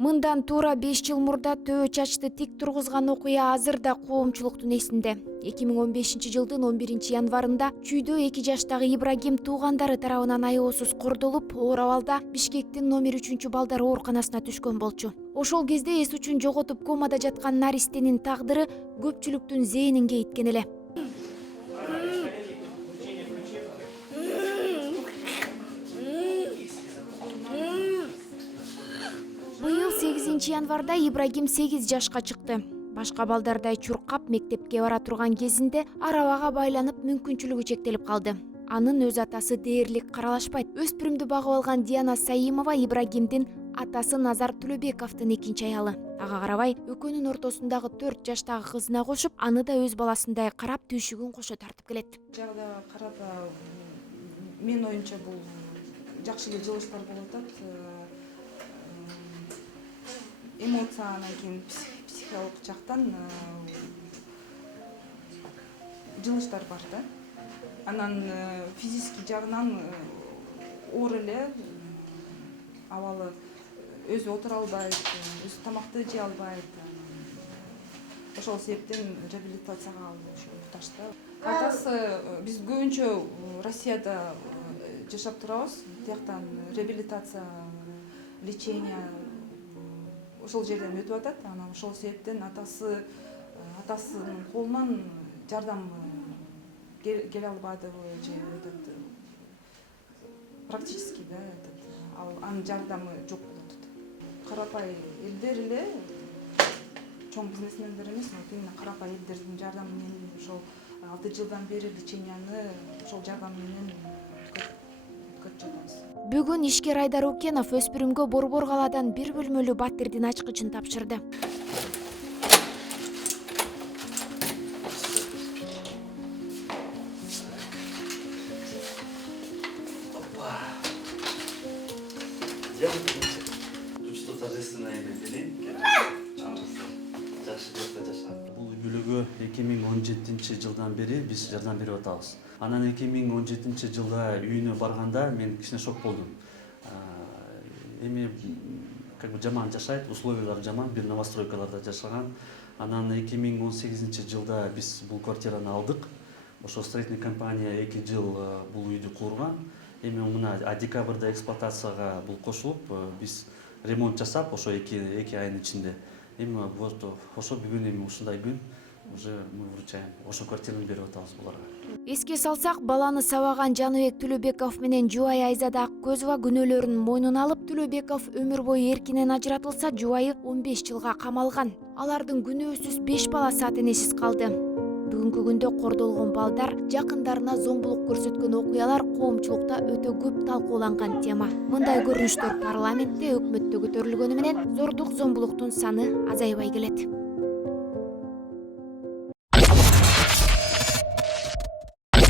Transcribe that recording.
Мындан туура 5 жыл мурда төбө чачты тик тургузган окуя азыр да коомчулуктун эсинде. 2015 жылдын 11 январында чүйдө 2 жаштагы Ибрагим туугандары тарабынан аябасыз кордолуп, оор абалда Бишкектин номер 3 балдар ооруканасына түшкөн болчу. Ошол кезде эс үчүн жоготуп комада жаткан наристенин тагдыры көпчүлүктүн зээнин кейиткен эле. Быйыл 8 январда Ибрагим 8 жашка чыкты. Башка балдардай чуркап мектепке бара турган кезинде арабага байланып мүмкүнчүлүгү чектелип калды. Анын өз атасы дээрлик каралашпайт. Өспүрүмдү багып алган Диана Саимова Ибрагимдин атасы Назар Төлөбековдун экинчи аялы. Ага карабай, экөөнүн ортосундагы 4 жаштагы кызына кошуп, аны да өз баласындай карап, түйшүгүн кошо тартып келет. Жагда карап, мен оюмча бул жакшы эле жылыштар болуп атат. Эмоция, анан кийин психикалык жактан жылыштар бар да. Анан физический жагынан оор эле, абалы өзү отура албайт, өзү тамакты жей албайт. Ошол себептен реабилитацияга муктаж да. Атасы биз көбүнчө Россияда жашап турабыз. Тияктан реабилитация, лечение ошол жерден өтүп атат. Анан ошол себептен атасынын колунан жардам келе албадыбы же практически да, анын жардамы жок болуп атат. Карапай элдер эле, чоң бизнесмендер эмес, именно карапай элдердин жардамы менен ошол 6 жылдан бери леченияны ошол жардам менен өткөрүп жатабыз. Бүгүн ишкер Айдар Укенов өспүрүмгө Борбор калаадан 1 бөлмөлүү батирдин ачкычын тапшырды. Бул үй-бүлөгө 2017 жылдан бери биз жардам берип атабыз. Анан 2017 жылда үйүнө барганда мен кичине шок болдум. Эми жаман жашайт, условиялары жаман, бир новостройкаларда жашаган. Анан 2018 жылда биз бул квартираны алдык. Ошо строительный компания 2 жыл бул үйдү курган. Эми мына декабрда эксплуатацияга бул кошулуп, биз ремонт жасап, ошо 2 айдын ичинде. Эми вот ошо бүгүн эми ушундай күн уже мы вручаем. Ошо квартираны берип атабыз буларга. Эске салсак, баланы сабаган Жаныбек Төлөбеков менен жубайы Айзада Аккөзова күнөөлөрүн мойнуна алып, Төлөбеков өмүр бою эркинен ажыратылса, жубайы 15 жылга камалган. Алардын күнөөсүз 5 баласы ата-энесиз калды. Бүгүнкү күндө кордолгон балдар, жакындарына зомбулук көрсөткөн окуялар коомчулукта өтө көп талкууланган тема. Мындай көрүнүштөр парламентте, өкмөттө көтөрүлгөнү менен зордук, зомбулуктун саны азайбай келет.